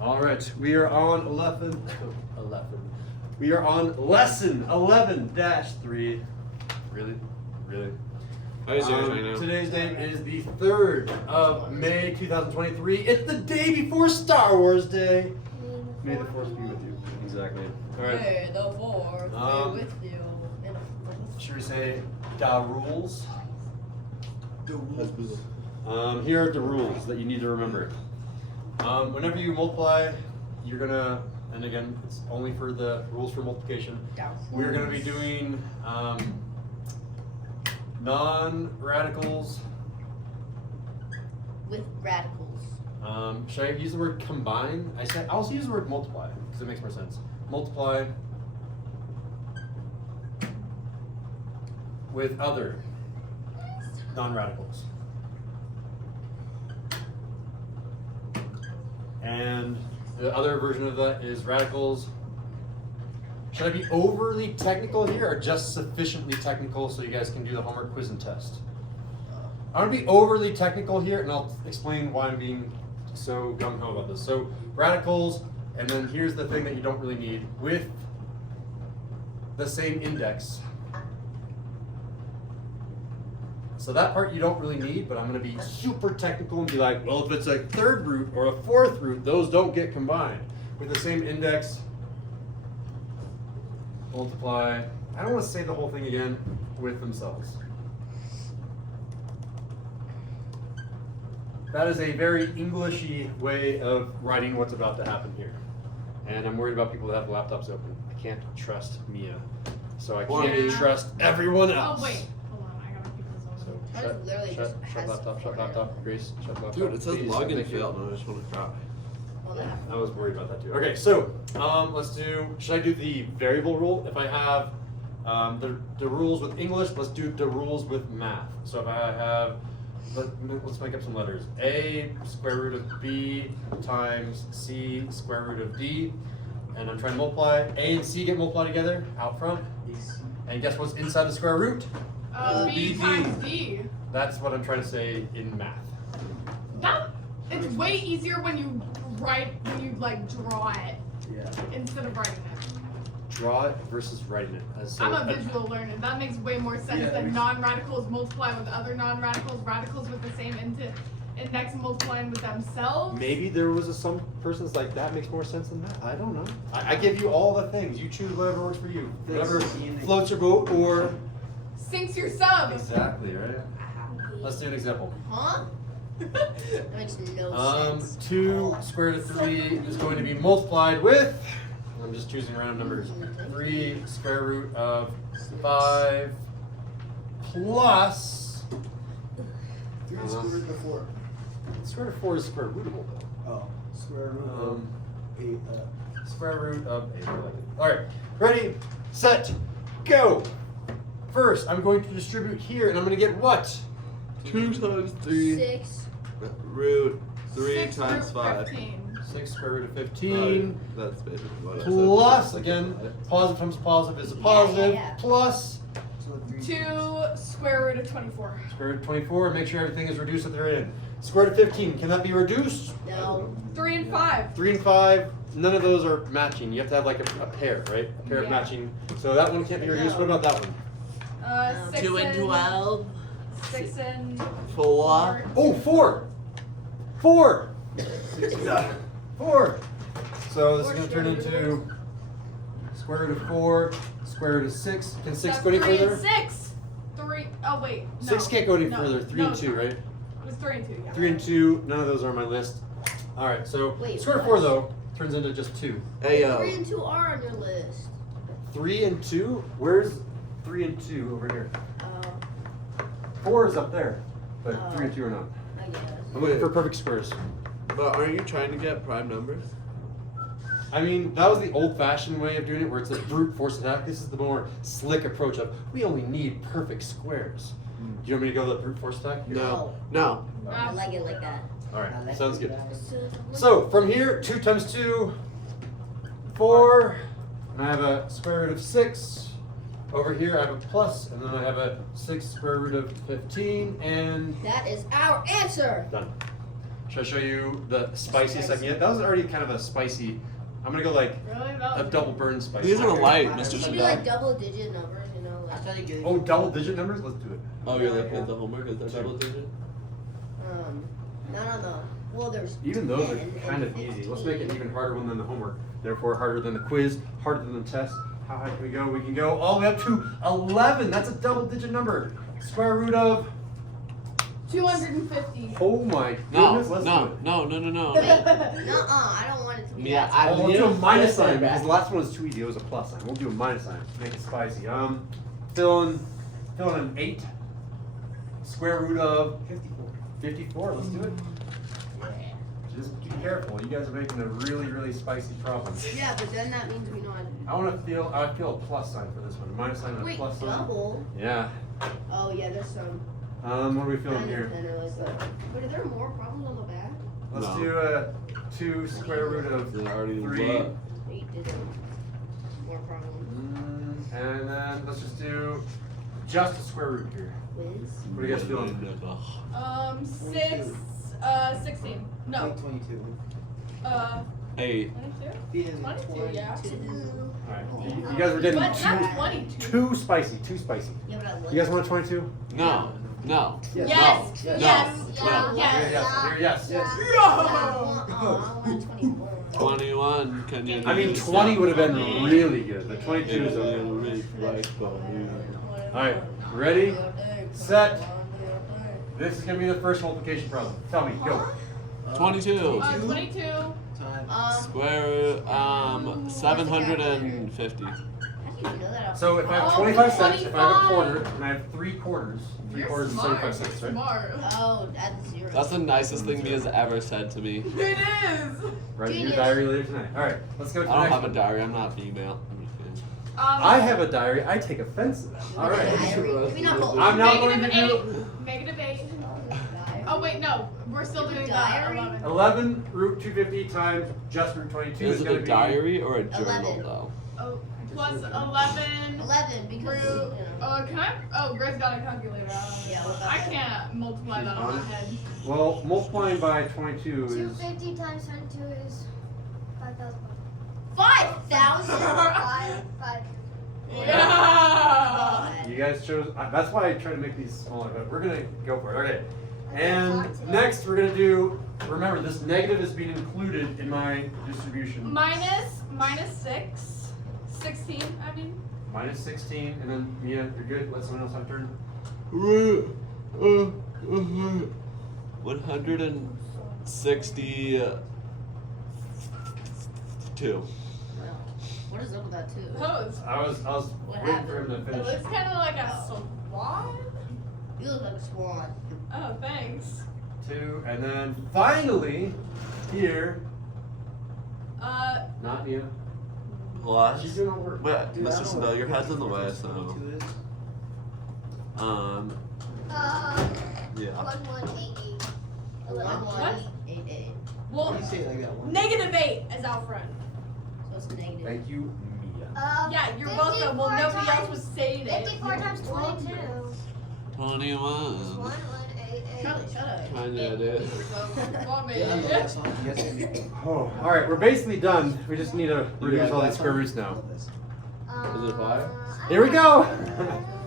All right, we are on 11. We are on lesson 11-3. Really? Today's date is the 3rd of May 2023. It's the day before Star Wars Day. May the Force be with you. Exactly. All right. May the Force be with you. Should we say the rules? Here are the rules that you need to remember. Whenever you multiply, you're gonna, and again, it's only for the rules for multiplication. We're gonna be doing non-radicals. With radicals. Should I use the word combine? I'll also use the word multiply because it makes more sense. Multiply with other non-radicals. And the other version of that is radicals. Should I be overly technical here or just sufficiently technical so you guys can do the homework quiz and test? I'm going to be overly technical here and I'll explain why I'm being so gung-ho about this. So radicals, and then here's the thing that you don't really need, with the same index. So that part you don't really need, but I'm going to be super technical and be like, well, if it's a 3rd root or a 4th root, those don't get combined. With the same index, multiply, I don't want to say the whole thing again, with themselves. That is a very Englishy way of writing what's about to happen here. And I'm worried about people that have laptops open. I can't trust Mia, so I can't trust everyone else. Oh, wait. Shut laptop, Grace, shut laptop. Dude, it says Please, login failed and I just want to cry. I was worried about that too. Okay, so let's do, should I do the variable rule? If I have the rules with English, let's do the rules with math. So if I have, let's make up some letters. A square root of B times C square root of D. And I'm trying to multiply. A and C get multiplied together out front. And guess what's inside the square root? B times D. That's what I'm trying to say in math. It's way easier when you like draw it. Yeah. Instead of writing it. Draw it versus writing it. So I'm a visual learner. That makes way more sense than non-radicals multiply with other non-radicals, radicals with the same index multiplying with themselves. Maybe there was some persons like that makes more sense than that. I don't know. I give you all the things. You choose whatever works for you. Whatever floats your boat or sinks your sub. Exactly, right? Let's do an example. Huh? That makes no sense. 2 square root of 3 is going to be multiplied with, I'm just choosing random numbers, 3 square root of 5 plus 3 square root of 4. Square root of 4 is square rootable though. Oh, square root of 8. Square root of 8. Alright, ready, set, go! First, I'm going to distribute here and I'm going to get what? 2 times 3. 6. Root 3 6 times root 5. 15. 6 square root of 15. That's basically what I said. Plus, again, positive times positive is a positive. Yeah. Plus 2 square root of 24. square root of 24. Make sure everything is reduced at their end. Square root of 15. Can that be reduced? No. 3 and 5. 3 and 5. None of those are matching. You have to have like a pair, right? A pair of matching. So that one can't be reduced. What about that one? 6 2 and 12. 6 and 4. Oh, 4. 4. 4. So this is going to turn into square root of 4, square root of 6. Can 6 go any 3 further? and 6. 3. Oh wait. No. 6 can't go any No. further. 3 and 2, right? It was 3 and 2. Yeah. 3 and 2. None of those are on my list. All right. So Wait, square root of 4 though turns into just 2. Hey, 3 and 2 are on your list. 3 and 2. Where's 3 and 2 over here? 4 is up there, but 3 and 2 are not. I guess. I'm looking for perfect squares. But aren't you trying to get prime numbers? I mean, that was the old-fashioned way of doing it, where it's a brute force attack. This is the more slick approach of, we only need perfect squares. Do you want me to go the brute force attack? No. I like it like that. All right, sounds good. So from here, 2 times 2, 4, and I have a square root of 6. Over here, I have a plus, and then I have a 6 square root of 15, and that is our answer. done. Should I show you the spiciest I can get? That was already kind of a spicy. I'm gonna go like Really? a double burn spicy. These are light, Mr. Maybe like Shadab. double-digit numbers, you know. I Like, thought you gave. Oh, double digit numbers? Let's do it. Oh, you're looking at the homework? Is that double digit? no. Well, there's. Even those are 10 and kind of easy. Let's make it 15. even harder one than the homework. Therefore, harder than the quiz, harder than the test. How high can we go? We can go all the way up to 11. That's a double digit number. Square root of. 250. Oh my No, goodness. Let's do no, it. no, no, no, no. Nuh-uh, I don't want it to be Yeah, that. I Oh, let's knew do a minus it. sign because the last one was too easy. It was a plus sign. We'll do a minus sign. Make it spicy. Fill in an 8. Square root of 54. 54. Let's do it. Just be careful. You guys are making a really, really spicy problem. Yeah, but then that means we know how to do I feel a plus sign for this one. Minus sign and a Wait, plus sign. double? Yeah. Oh, yeah, there's some. What are we feeling 9 here? and 10 are like that. But are there more problems on the back? Let's No. do 2 square root of They're already 3. what? 8 digits. More problems. And then let's just do just a square root here. Quiz. What are you guys feeling? 16. No. 22. 8. 22? Being 22, yeah. 2. Alright. You guys were getting But not 22. too spicy. Too spicy. Yeah, but I like You guys want a 22? No. No. Yes. Yes. No. Yes. No. Yes. Yes. Yes. I want 21. 21. Can you? I mean, 20 would have been really good, but 22 is okay. Alright, ready, set. This is going to be the first multiplication problem. Tell me, go. 22. 22. Time. Square root, 750. How do you know that? So if I have Oh, 25 cents, if I have a 25. quarter, and I have 3 quarters, 3 You're quarters is smart. 75 cents, right? Smart. Oh, that's 0. That's the nicest thing he has ever said to me. It is. Write in your Genius. diary later tonight. Alright, let's go to the I don't next have a one. diary. I'm not female. I'm just kidding. I have a diary. I take offense to that. Alright. Maybe not both. I'm now going to Negative do 8. Negative 8. Oh, wait, no. We're still doing Diary? 11. 11 root 250 times just root 22 Is is it going a to be... diary or a journal 11. though? Oh, plus 11. 11 because. Root. You know. Can I? Oh, Grace got a calculator out. Yeah, what about I that? can't multiply that on my head. Well, multiplying by 22 is... 250 times 22 is 5,000. 5,000? 5. Yeah. You guys chose... That's why I try to make these smaller, but we're going to go for it. Okay. And next we're going to do... Remember, this negative is being included in my distribution. Minus 6. 16, I mean. Minus 16, and then Mia, you're good. Let someone else have a turn. 162. What is up with that, too? Oh, I was What waiting for him to it finish. looks kind of like a swan. You look like a swan. Oh, thanks. 2, and then finally, here, not Mia. Plus. She's doing all work. Wait, Dude, I Mr. don't know Sandel, what your head's in the way, 22 is. so. Yeah. 1188. What? 1188. Well, Why do you say it like that? One. negative 8 is out front. So it's negative. Thank you, Mia. Yeah, you're welcome. Well, nobody else was saying it. 54 times 22. 21. 1188. Shut up. Kinda it is. Well, maybe. Yeah, I love that song. You guys can be. Oh, all right, we're basically done. We just need to reduce all these square roots now. Is it 5? Here we go.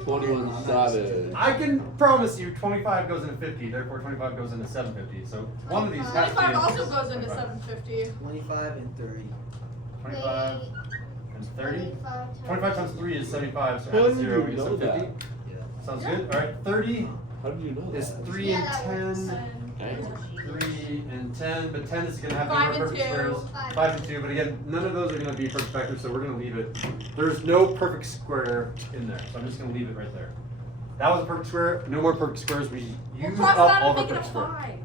21 savage. I can promise you 25 goes into 50, therefore 25 goes into 750. So one of these has to be 25 in also goes into 25. 750. 25 and 30. 25 and 30. 25 25 times 3 is 75, so How add did 0, you we get know 750. Yeah. Sounds good. All right, 30 How did you know is that? 3 Yeah, and that works. 10. Okay. 3 and 10, but 10 is going to have no 5 more and perfect 2. squares. 5. 5 and 2, but again, none of those are going to be perfect factors, so we're going to leave it. There's no perfect square in there, so I'm just going to leave it right there. That was a perfect square. No more perfect squares. We We'll use cross up that all and the make it a perfect square. 5.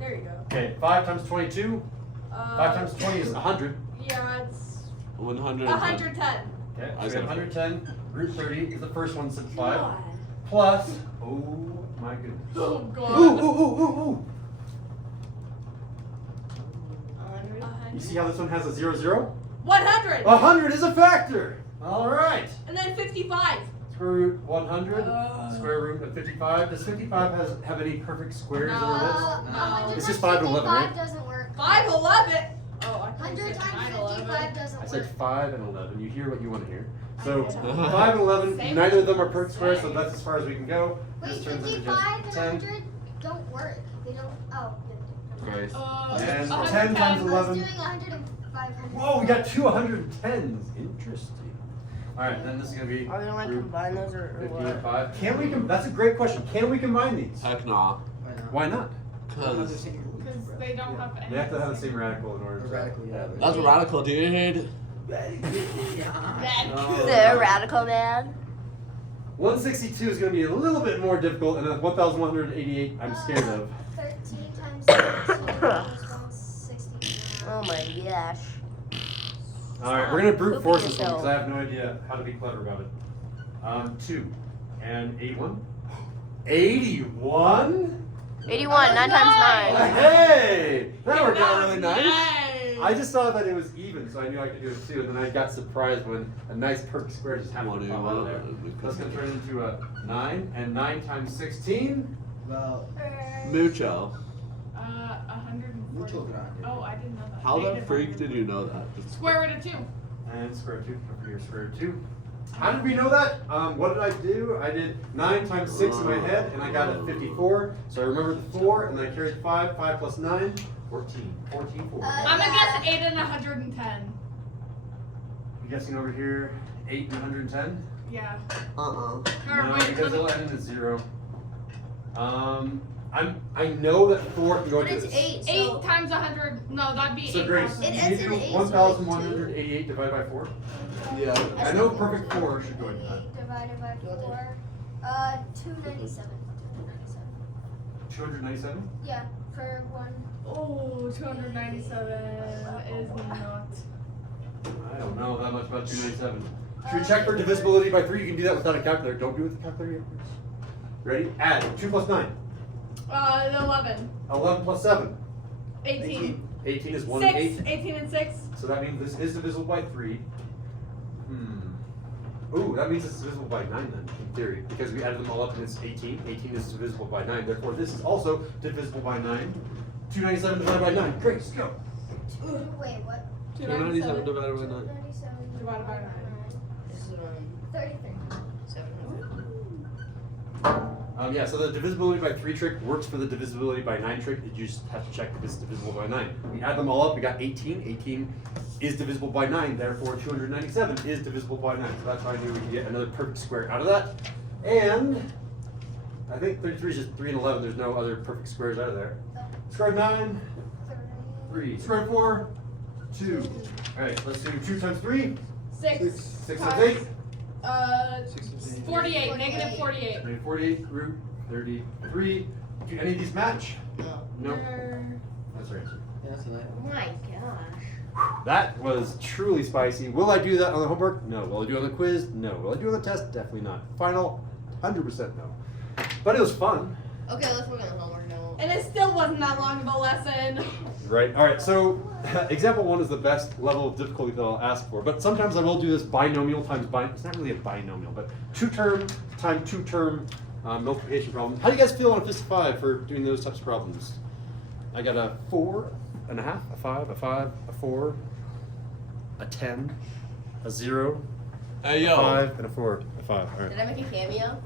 There you go. Okay, 5 times 22. 5 times 20 is 100. Yeah, it's 110. 110. Okay, I so we said have 110. Root 30 is the first one since 5. God. Plus, oh my goodness. Oh, God. Ooh, ooh, ooh, ooh, ooh. 100. You see how this one has a 0, 0? 100. 100 is a factor. All right. And then 55. square root 100, square root of 55. Does 55 have any perfect squares on this? No. It's just 5 and 11, right? 55 doesn't work. 511. Oh, I 100 times 55 doesn't I work. said 5 and 11. You hear what you want to hear. So I 5 and 11, Same neither of them are as perfect squares, so same. that's as far as we can go. Wait, This turns into 55 just and 10. 100 don't work. They don't. Oh. Nice. And 110. 10 times I was 11. doing 100 and 500. Whoa, we got two 110s. Interesting. All right, then this is gonna be Are we gonna like root combine those or 15 what? and 5. Can we? That's a great question. Can we combine these? Heck nah. Why not? Why not? Cause Because they don't have any. They have to have the same radical in order A to. radical, yeah. that's radical, dude. The radical man. 162 is gonna be a little bit more difficult, and then 1,188 I'm scared of. 13 times 17 equals 169. Oh my gosh. All right, we're gonna brute force Pooping this one because yourself. I have no idea how to be clever about it. 2 and 81. 81? 81, 9 times 9. Hey, that worked out really nice. Nice. I just saw that it was even, so I knew I could do it too, and then I got surprised when a nice perfect square just happened to pop out of there. That's gonna turn into a 9, and 9 times 16. Well, Mucho. 140. mucho grande. Oh, I didn't know that. How the Negative freak 100. did you know that? Square root of 2. And square root 2, over here, square root 2. How did we know that? What did I do? I did 9 times 6 in my head, and I got a 54. So I remembered the 4, and then I carried 5. 5 plus 9, 14. 14, 4. I'm gonna guess 8 and 110. You guessing over here, 8 and 110? Yeah. Uh-uh. Or No, wait, because let it'll me- end in a 0. I know that 4 can go But into it's this. 8. 8 So times 100. No, that'd be So 8. Grace, It you ends in do an 8, so 1,188 divided by 4? Yeah. I know perfect 4 should go into that. 8 divided by 4. 297. 297? Yeah, for 1. Oh, 297 is not. I don't know that much about 297. Should we check for divisibility by 3? You can do that without a calculator. Don't do it with a calculator. Ready? Add 2 plus 9. 11. 11 plus 7. 18. 18 is 1 and 6. 8. 18 and 6. So that means this is divisible by 3. Ooh, that means it's divisible by 9 then, in theory. Because we added them all up and it's 18. 18 is divisible by 9. Therefore, this is also divisible by 9. 297 divided by 9. Grace, go. Wait, what? 297 divided by 9. 297 Divided by 9. This is 33. 700. Yeah, so the divisibility by 3 trick works for the divisibility by 9 trick. You just have to check if it's divisible by 9. We add them all up, we got 18. 18 is divisible by 9, therefore 297 is divisible by 9. So that's how I knew we could get another perfect square out of that. And I think 33 is just 3 and 11. There's no other perfect squares out of there. Square root of 9, 3. Square root of 4, 2. Alright, let's do 2 times 3. 6. 6 times 8. 48. Negative 48. 48 root 33. Do any of these match? No. No. That's our answer. Yeah, that's what Oh my gosh. That was truly spicy. Will I do that on the homework? No. Will I do it on the quiz? No. Will I do it on the test? Definitely not. Final? 100% no. But it was fun. Okay, let's work on the homework now. And it still wasn't that long of a lesson. Right. All right. So example 1 is the best level of difficulty that I'll ask for. But sometimes I will do this binomial times it's not really a binomial, but 2-term times 2-term multiplication problem. How do you guys feel on a fist of 5 for doing those types of problems? I got a 4 and a half, a 5, a 5, a 4, a 10, a 0, Hey a yo. 5, and a 4, a 5. All right. Did I make a cameo?